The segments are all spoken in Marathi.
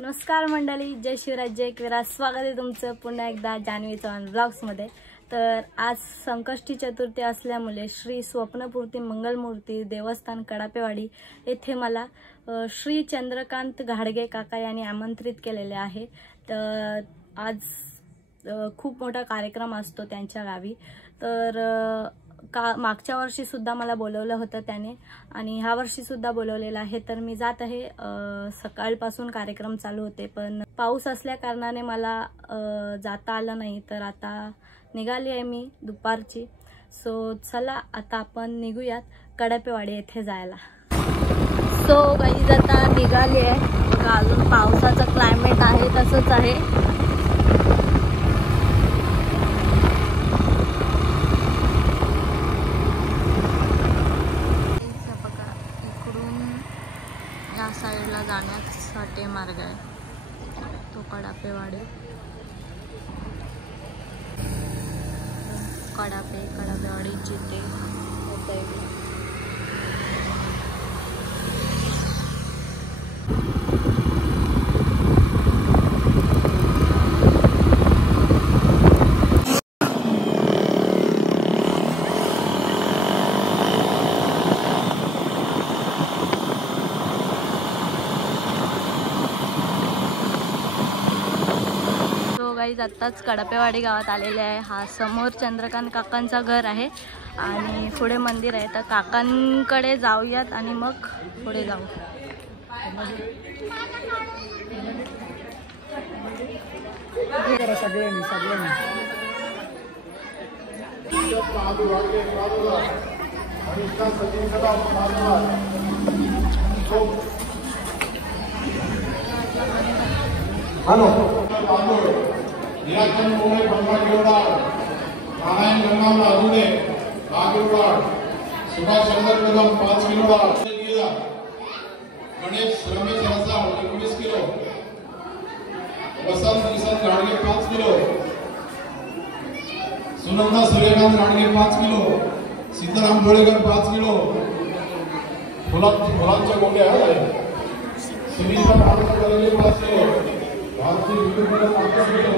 नमस्कार मंडळी, जय शिवराज जय एकविरा. स्वागत आहे तुमचं पुन्हा एकदा जान्हवी चव्हाण ब्लॉग्समध्ये. तर आज संकष्टी चतुर्थी असल्यामुळे श्री स्वप्नपूर्ती मंगलमूर्ती देवस्थान कडापेवाडी येथे मला श्री चंद्रकांत घाडगे काका यांनी आमंत्रित केलेले आहे. तर आज खूप मोठा कार्यक्रम असतो त्यांच्या गावी. तर मागच्या वर्षी सुद्धा मला बोलवलं होतं त्याने आणि ह्या वर्षी सुद्धा बोलवलेलं आहे. तर मी जात आहे. सकाळपासून कार्यक्रम चालू होते पण पाऊस असल्या कारणाने मला जाता आलं नाही. तर आता निघाली आहे मी दुपारची. सो चला आता आपण निघूयात कडापेवाडी येथे जायला. सो गाईज आता निघाली आहे. बघा अजून पावसाचं क्लायमेट आहे तसंच आहे. या साईडला जाण्यासाठी मार्ग आहे तो कडापेवाडी. कडापेवाडी जिथे आत्ताच कडापेवाडी गावात आलेले आहे. हा समोर चंद्रकांत काकांचा घर आहे आणि पुढे मंदिर आहे. तर काकांकडे जाऊयात आणि मग पुढे जाऊ. निराकरण मुंबई बंगला गिरवाड नारायण गंगाम अधुने नागुरवाड सुभाष चंद्र कदम 5 किलो गणेश रमेश रसाळ 19 किलो वसंत किसन घाडगे 5 किलो सुनंदा सूर्यकांत घाडगे 5 किलो सीताराम डोळेकर 5 किलो फुलांच्या गोंड्या सुनीता पाटील 5 किलो भारतीय विद्युत 5 किलो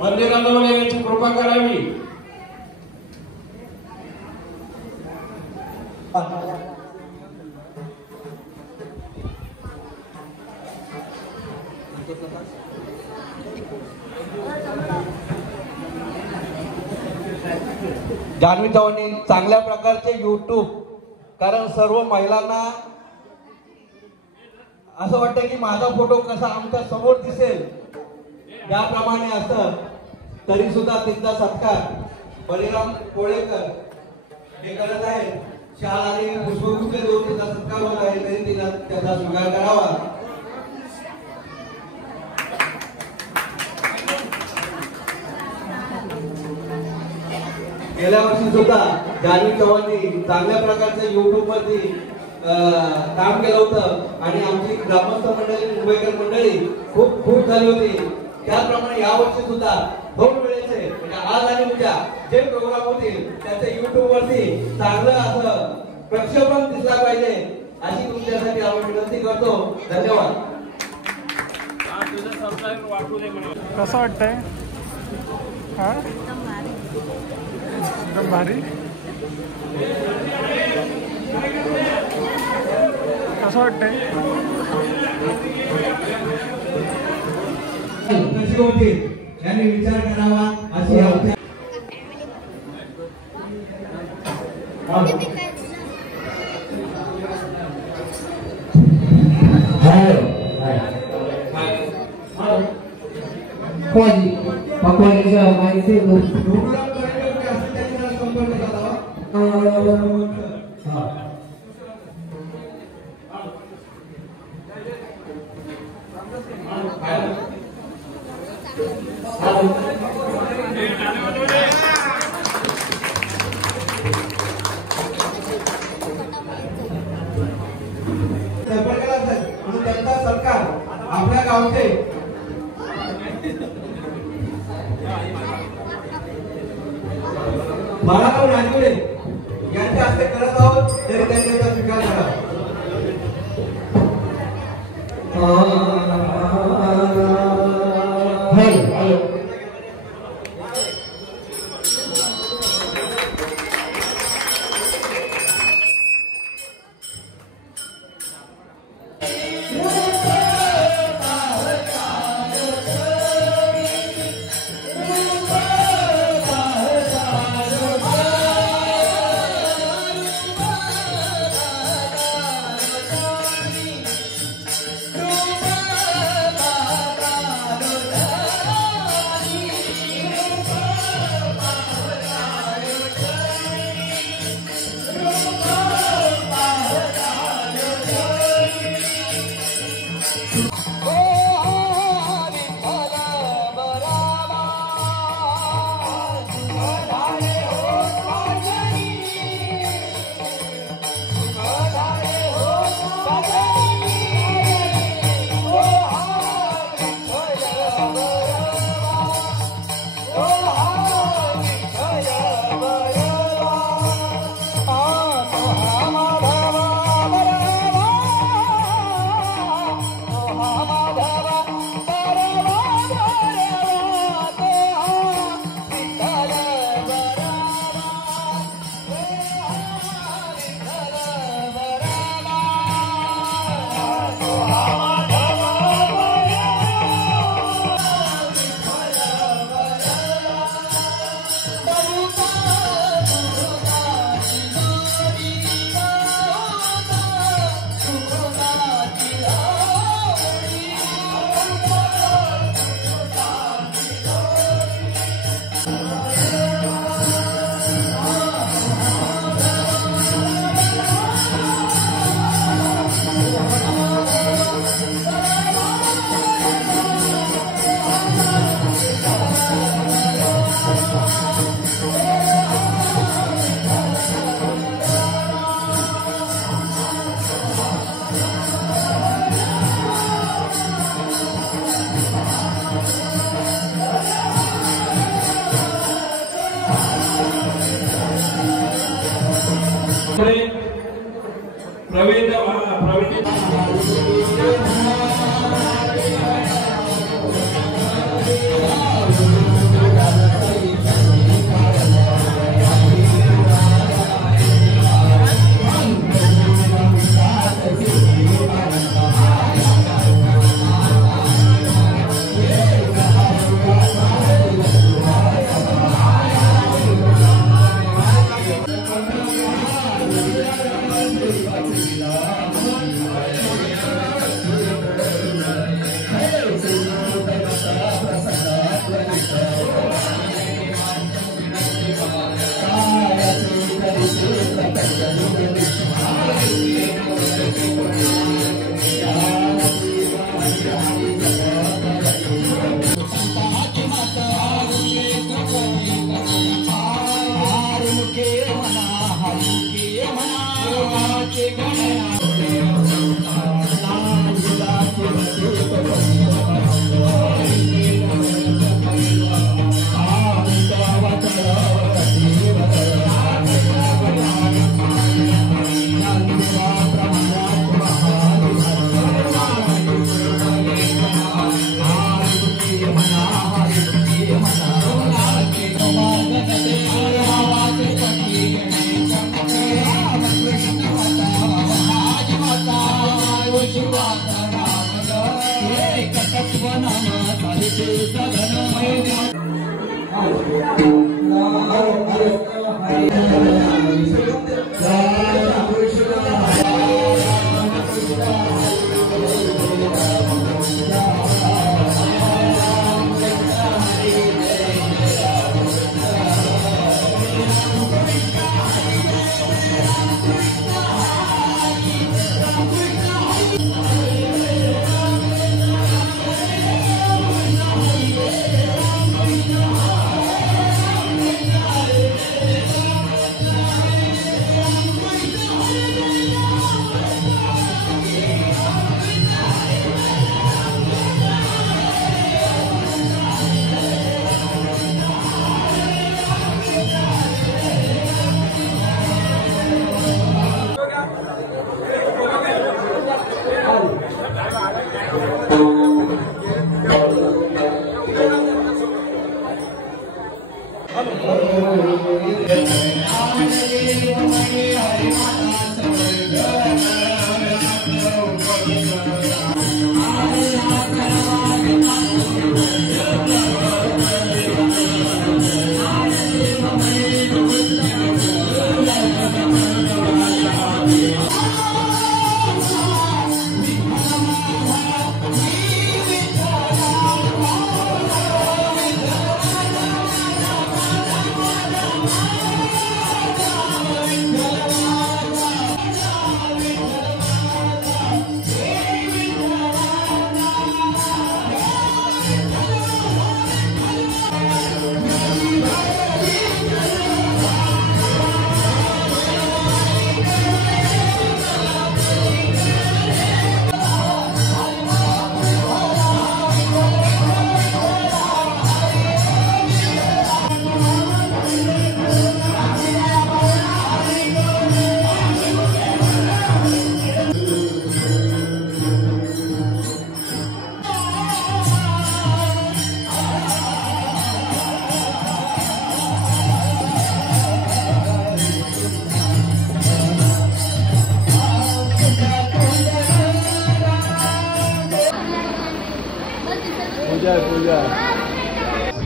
मंदिराजवळ याची कृपा करावी. जान्हवी चव्हाण चांगल्या प्रकारचे YouTube, कारण सर्व महिलांना असं वाटतं की माझा फोटो कसा आमच्या समोर दिसेल याप्रमाणे असं, तरी सुद्धा त्यांचा सत्कार बळीराम कोळेकर हे करत आहेत. शाल आणि पुष्पगुच्छ देऊन त्यांचा सत्कार होत आहे, तरी तिला त्याचा स्वीकार करावा. गेल्या वर्षी सुद्धा जान्हवी चव्हाण चांगल्या प्रकारचं YouTube वरती काम केलं होतं आणि आमची ग्रामस्थ मंडळी, मुंबईकर मंडळी खूप खूप झाली होती. त्याचप्रमाणे यावर्षी सुद्धा 2 वेळेचे म्हणजे आज आणि उद्या जे प्रोग्राम होतील त्याचे YouTube वरती चांगलं असं प्रक्षेपण दिसला पाहिजे अशी तुमच्यासाठी आम्ही विनंती करतो. धन्यवाद. कसं वाटतंय? हा एकदम भारी. कसं वाटतंय? कशी होती यांनी विचार करावा अशी आमच्या त्यांचा सरकार आपल्या गावचे बाळाराव राजगुडे यांच्या हस्ते करत आहोत, तरी त्यांनी त्याचा स्वीकार करा.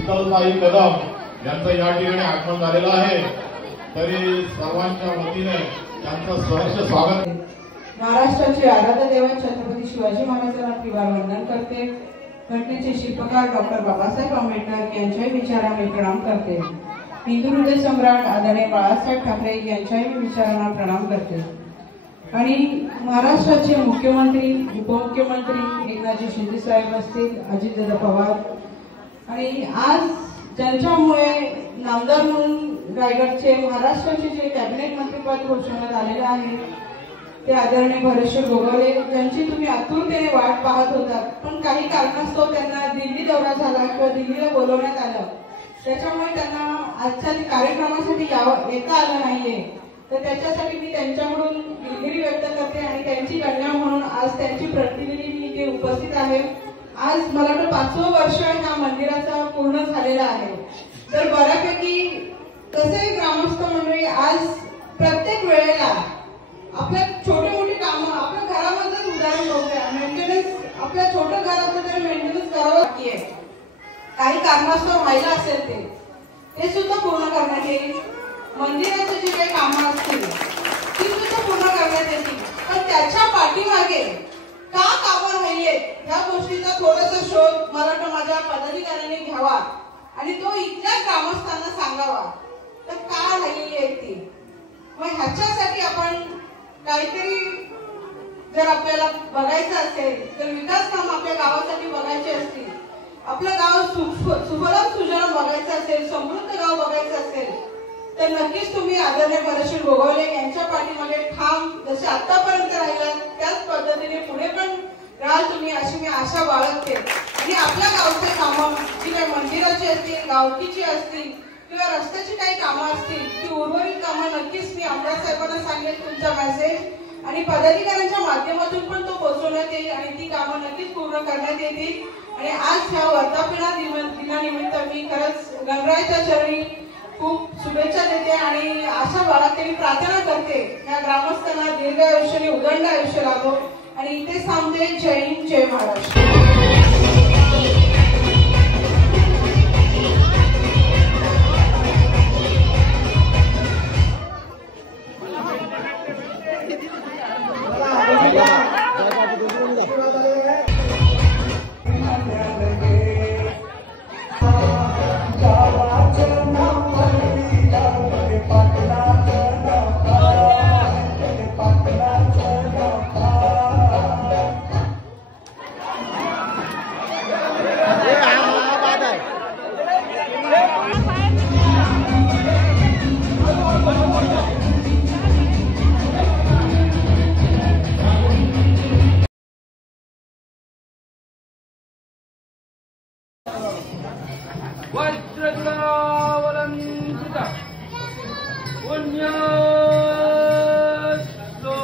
शीतलताई कदम यांचं या ठिकाणी आगमन झालेलं आहे, तरी सर्वांच्या वतीने त्यांचं सहर्ष स्वागत. महाराष्ट्राचे आराध्य दैवत छत्रपती शिवाजी महाराजांना त्रिवार वंदन करते. घटनेचे शिल्पकार डॉक्टर बाबासाहेब आंबेडकर यांच्याही विचारांना प्रणाम करते. हिंदू हृदय सम्राट आदरणीय बाळासाहेब ठाकरे यांच्याही विचारांना प्रणाम करते. आणि महाराष्ट्राचे मुख्यमंत्री, उपमुख्यमंत्री एकनाथजी शिंदे साहेब असतील, अजितदादा पवार, आणि आज ज्यांच्यामुळे नामदार म्हणून रायगडचे महाराष्ट्राचे जे कॅबिनेट मंत्रीपद घोषवण्यात आलेलं आहे ते आदरणीय भरतश्री गोगावले, ज्यांची तुम्ही आतुरतेने वाट पाहत होतात, पण काही कारणास्तव त्यांना दिल्ली दौरा झाला किंवा दिल्लीला बोलवण्यात आलं, त्याच्यामुळे त्यांना आजच्या कार्यक्रमासाठी येता आलं नाहीये. तर त्याच्यासाठी मी त्यांच्याकडून दिलगिरी व्यक्त करते आणि त्यांची कन्या म्हणून आज त्यांची प्रतिनिधी मी इथे उपस्थित आहे. आज मला वाटतं 5वं वर्ष ह्या मंदिराचा पूर्ण झालेला आहे. तर बऱ्यापैकी कसंही ग्रामस्थ मंडळी आज प्रत्येक वेळेला आपल्या छोटी मोठी कामं आपल्या घरामध्येच उदाहरण बघूया, मेंटेनन्स आपल्या छोटं घर असलं तरी मेंटेनन्स करावं लागते. काही कारणास्तव राहिलं असेल ते सुद्धा पूर्ण करण्यात येईल. मंदिराचे जे काही कामं असतील ती सुद्धा पूर्ण करण्यात येतील. पण त्याच्या पाठीमागे का कामं राहिलेत ह्या गोष्टीचा थोडासा शोध मला वाटतं माझ्या पदाधिकाऱ्यांनी घ्यावा आणि तो इथल्या ग्रामस्थांना सांगावा तर का राहिलेली आहे ती. मग ह्याच्यासाठी आपण काहीतरी जर आपल्याला बघायचं असेल तर विकास काम आपल्या गावासाठी बघायचे असतील, आपलं गाव सुफलाम सुजलाम बघायचं असेल, समृद्ध गाव बघायचं असेल तर नक्कीच तुम्ही आदरणीय भरतश्री गोगावले यांच्या पाठीमागे ठाम जसे आतापर्यंत राहिलात त्याच पद्धतीने पुढे पण राहाल तुम्ही अशी मी आशा बाळगते. आणि आपल्या गावचे कामं जी काही मंदिराची असतील, गावकीची असतील किंवा रस्त्याची काही कामं असतील ती उर्वरित कामं नक्कीच मी आमदार साहेबांना सांगेल तुमचा मेसेज आणि पदाधिकाऱ्यांच्या माध्यमातून पण तो पोहोचवण्यात येईल आणि ती कामं नक्कीच पूर्ण करण्यात येतील. आणि आज ह्या वर्धापना दिनानिमित्त मी खरंच गणरायाच्या चरणी खूप शुभेच्छा देते आणि आशा बाळगते, मी प्रार्थना करते या ग्रामस्थांना दीर्घ आयुष्य आणि उदंड आयुष्य लाभो. आणि इथे थांबते. जय हिंद, जय महाराष्ट्र. वज्रजुलावलंकृत पुण्यश्लो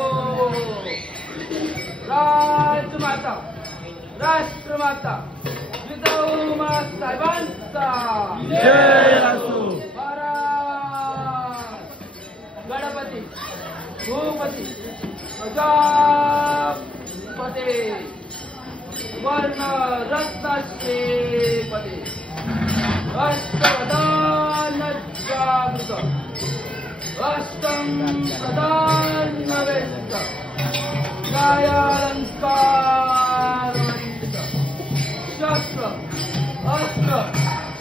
राजमाता राष्ट्रमाता जिजाऊ साहेबांचा गणपती भूपती प्रजापते वर्ण रत्नश्रीपते अष्टप्रधान जागृत अष्टम प्रधान वेद न्यायालंकार शस्त्र अस्त्र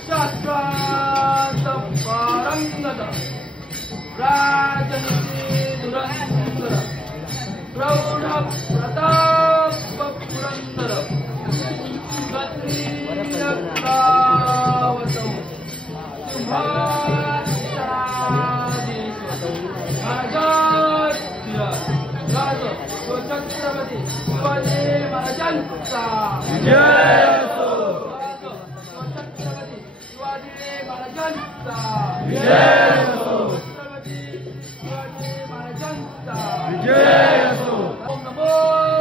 शस्त्रांत पारंगत राजनीती धुरंधर प्रौढ प्रताप पुरंदर गतीयप्रावतो महाराजाध्य राज छत्रपती शिवाजी महाराजांचा जय असो छत्रपती शिवाजी महाराजांचा जय असो छत्रपती शिवाजी महाराजांचा जय असो ओम नमो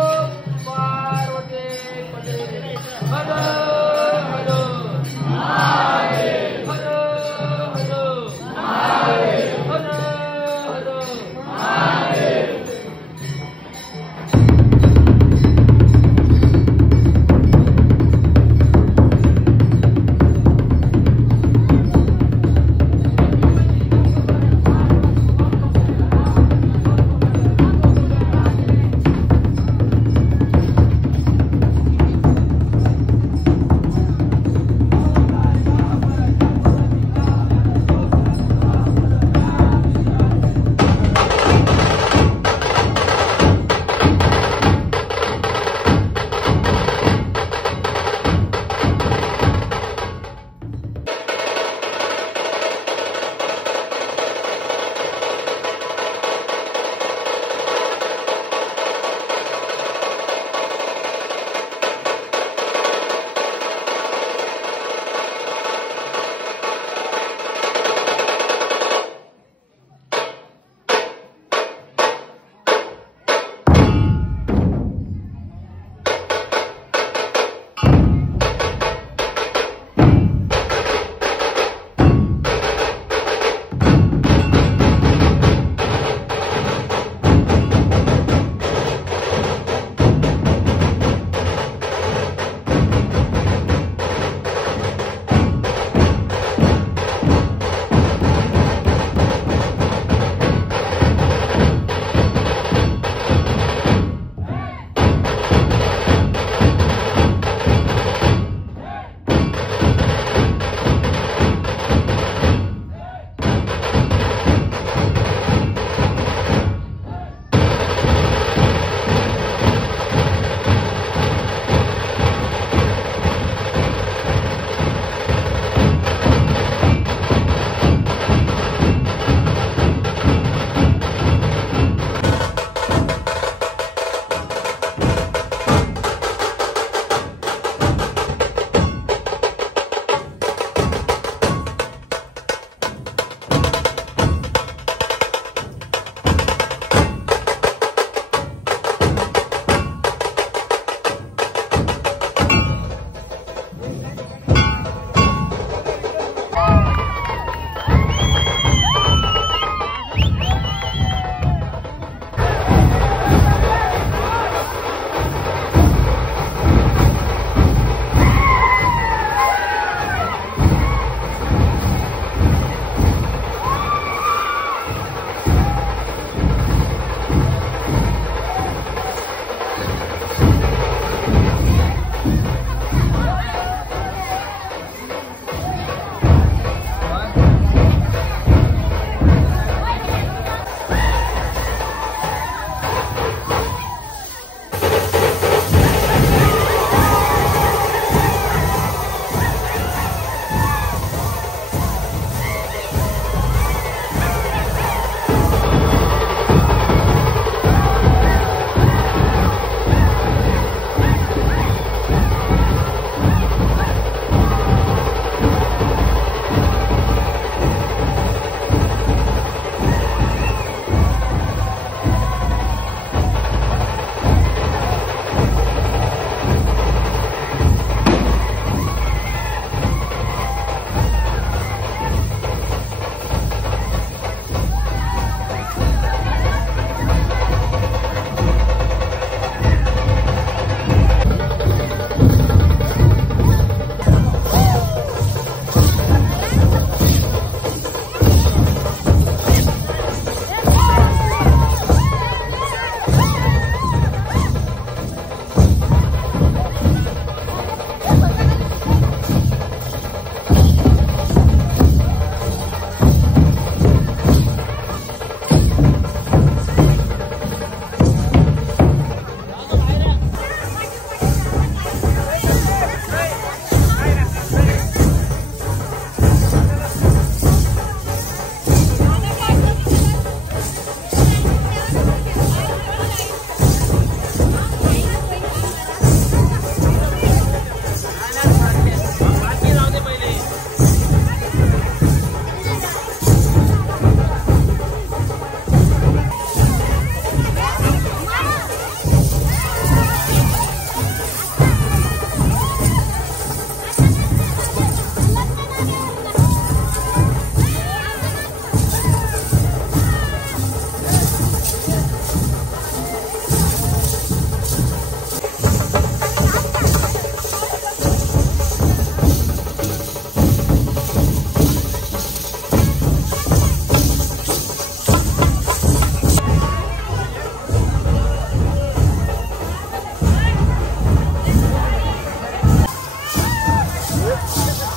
Yes.